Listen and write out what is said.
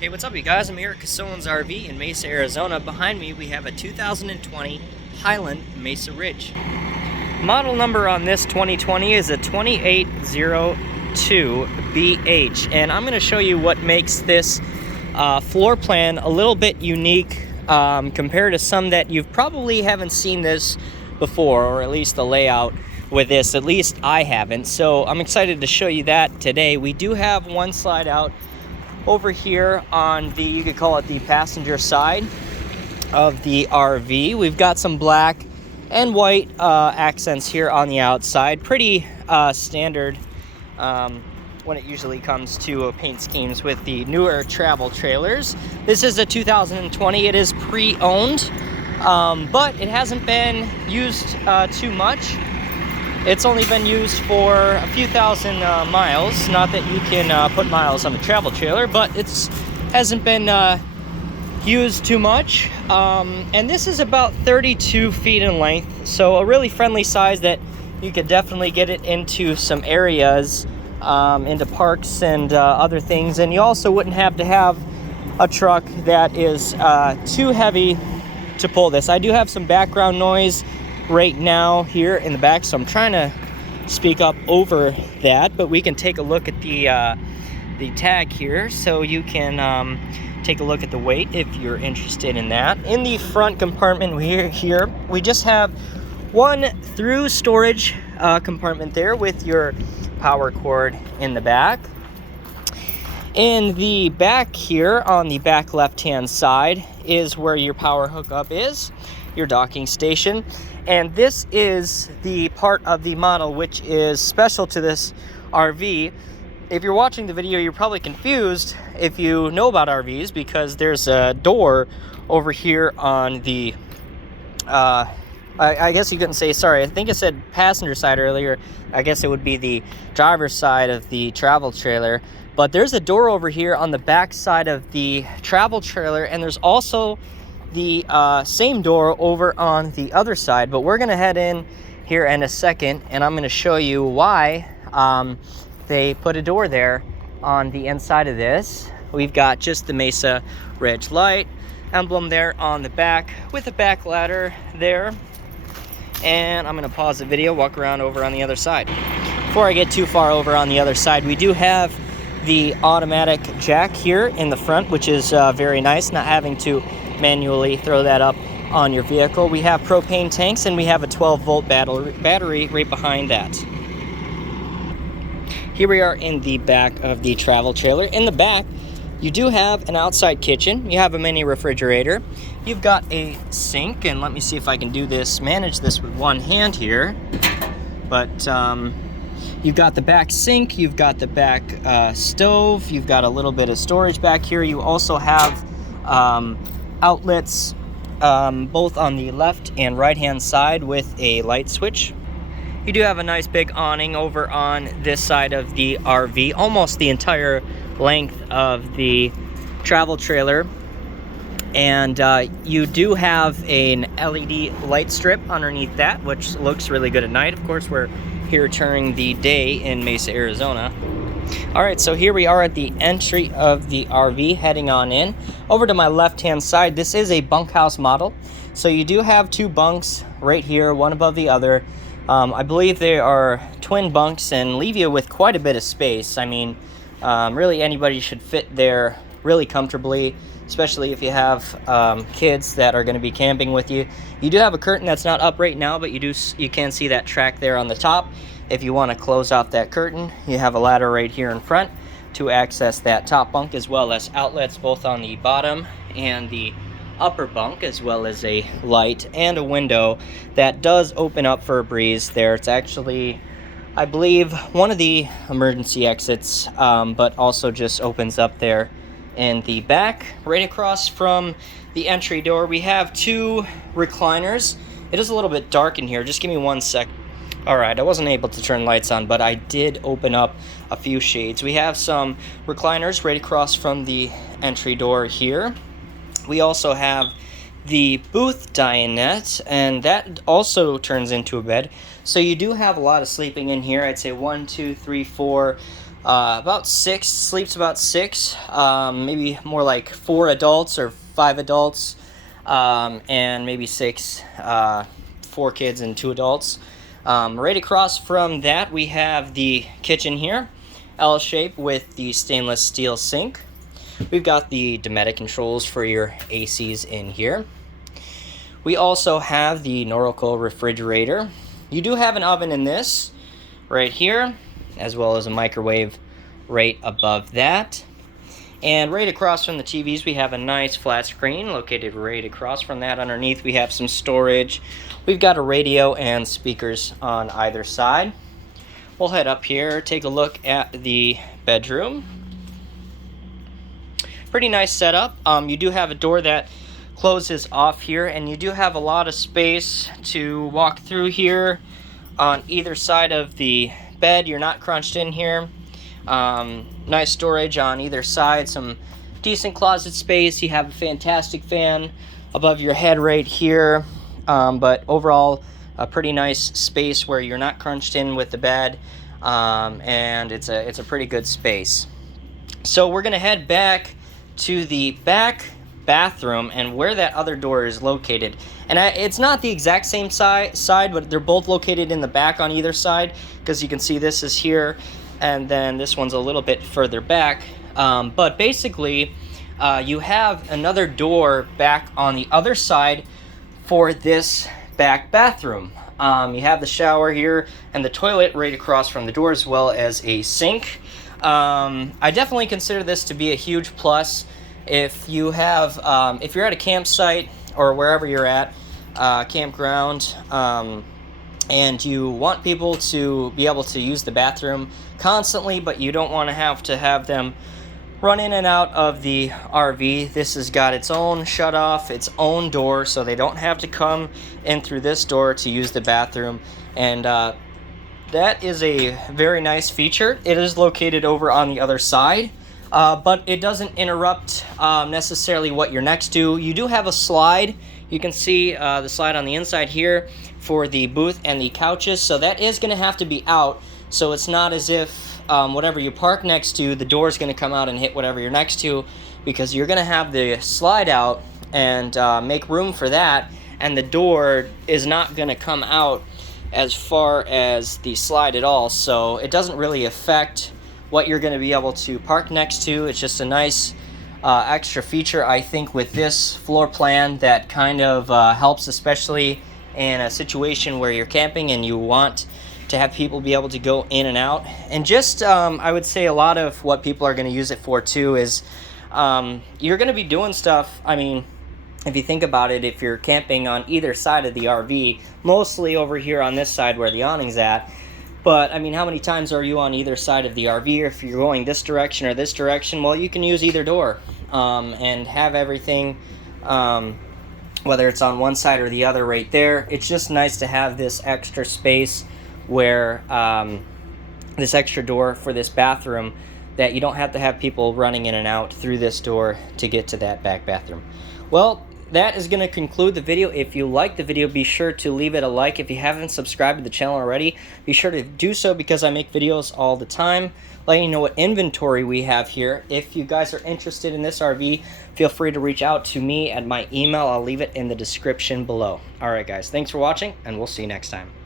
Hey, what's up, you guys? I'm here at Casone's RV in Mesa, Arizona. Behind me, we have a 2020 Highland Mesa Ridge. Model number on this 2020 is a 2802BH, and I'm going to show you what makes this floor plan a little bit unique compared to some that you probably haven't seen this before, or at least the layout with this. At least I haven't, so I'm excited to show you that today. We do have one slide out over here on the, you could call it the passenger side of the RV. We've got some black and white accents here on the outside. Pretty standard when it usually comes to paint schemes with the newer travel trailers. This is a 2020. It is pre-owned, but it hasn't been used too much. It's only been used for a few thousand miles. Not that you can put miles on a travel trailer, but it hasn't been used too much. And this is about 32 feet in length, so a really friendly size that you could definitely get it into some areas, into parks and other things. And you also wouldn't have to have a truck that is too heavy to pull this. I do have some background noise right now here in the back, so I'm trying to speak up over that, but we can take a look at the tag here so you can take a look at the weight if you're interested in that. In the front compartment here we just have one through storage compartment there with your power cord in the back. In the back here on the back left hand side is where your power hookup is, your docking station. And this is the part of the model which is special to this RV. If you're watching the video, you're probably confused if you know about RVs, because there's a door over here on the I guess you couldn't say, sorry, I think I said passenger side earlier. I guess it would be the driver's side of the travel trailer. But there's a door over here on the back side of the travel trailer, and there's also the same door over on the other side. But we're gonna head in here in a second, and I'm gonna show you why they put a door there on the inside of this. We've got just the Mesa Ridge light emblem there on the back with a back ladder there. And I'm gonna pause the video, walk around over on the other side. Before I get too far over on the other side, we do have the automatic jack here in the front, which is very nice, not having to manually throw that up on your vehicle. We have propane tanks, and we have a 12-volt battery right behind that. Here we are in the back of the travel trailer. In the back, you do have an outside kitchen. You have a mini refrigerator. You've got a sink, and let me see if I can manage this with one hand here. But you've got the back sink, you've got the back stove, you've got a little bit of storage back here. You also have outlets both on the left and right hand side with a light switch. You do have a nice big awning over on this side of the RV, almost the entire length of the travel trailer. And you do have an LED light strip underneath that, which looks really good at night. Of course, we're here during the day in Mesa, Arizona. All right, so here we are at the entry of the RV, heading on in. Over to my left-hand side, this is a bunkhouse model. So you do have two bunks right here, one above the other. I believe they are twin bunks and leave you with quite a bit of space. I mean, really anybody should fit there really comfortably, especially if you have kids that are going to be camping with you. You do have a curtain that's not up right now, but you can see that track there on the top. If you want to close off that curtain, you have a ladder right here in front to access that top bunk, as well as outlets both on the bottom and the upper bunk, as well as a light and a window that does open up for a breeze there. It's actually, I believe, one of the emergency exits, but also just opens up there in the back. Right across from the entry door, we have two recliners. It is a little bit dark in here. Just give me 1 sec. All right, I wasn't able to turn lights on, but I did open up a few shades. We have some recliners right across from the entry door here. We also have the booth dinette, and that also turns into a bed. So you do have a lot of sleeping in here. I'd say 1, 2, 3, 4, about 6, sleeps about 6, maybe more like 4 adults or 5 adults, and maybe 6, 4 kids and 2 adults. Right across from that, we have the kitchen here, L shape with the stainless steel sink. We've got the Dometic controls for your ACs in here. We also have the Norco refrigerator. You do have an oven in this right here, as well as a microwave right above that. And right across from the TVs, we have a nice flat screen located right across from that. Underneath, we have some storage. We've got a radio and speakers on either side. We'll head up here, take a look at the bedroom. Pretty nice setup. You do have a door that closes off here, and you do have a lot of space to walk through here on either side of the bed. You're not crunched in here. Nice storage on either side, some decent closet space. You have a fantastic fan above your head right here, but overall a pretty nice space where you're not crunched in with the bed, and it's a pretty good space. So we're gonna head back to the back bathroom and where that other door is located, and it's not the exact same side, but they're both located in the back on either side, because you can see this is here and then this one's a little bit further back, but basically you have another door back on the other side for this back bathroom. You have the shower here and the toilet right across from the door, as well as a sink. I definitely consider this to be a huge plus if you have, if you're at a campsite or wherever you're at, campground, and you want people to be able to use the bathroom constantly, but you don't want to have them run in and out of the RV. This has got its own shut off, its own door, so they don't have to come in through this door to use the bathroom. And that is a very nice feature. It is located over on the other side, but it doesn't interrupt necessarily what you're next to. You do have a slide. You can see the slide on the inside here for the booth and the couches, so that is going to have to be out, so it's not as if whatever you park next to, the door is going to come out and hit whatever you're next to, because you're going to have the slide out and make room for that, and the door is not going to come out as far as the slide at all, so it doesn't really affect what you're going to be able to park next to. It's just a nice extra feature, I think, with this floor plan that kind of helps, especially in a situation where you're camping and you want to have people be able to go in and out. And just I would say a lot of what people are going to use it for too is you're going to be doing stuff. I mean, if you think about it, if you're camping on either side of the RV, mostly over here on this side where the awning's at, but I mean, how many times are you on either side of the RV? Or if you're going this direction or this direction, well, you can use either door and have everything, whether it's on one side or the other right there. It's just nice to have this extra space where this extra door for this bathroom, that you don't have to have people running in and out through this door to get to that back bathroom. Well, that is going to conclude the video. If you liked the video, be sure to leave it a like. If you haven't subscribed to the channel already, be sure to do so, because I make videos all the time letting you know what inventory we have here. If you guys are interested in this RV, feel free to reach out to me at my email. I'll leave it in the description below. Alright guys, thanks for watching, and we'll see you next time.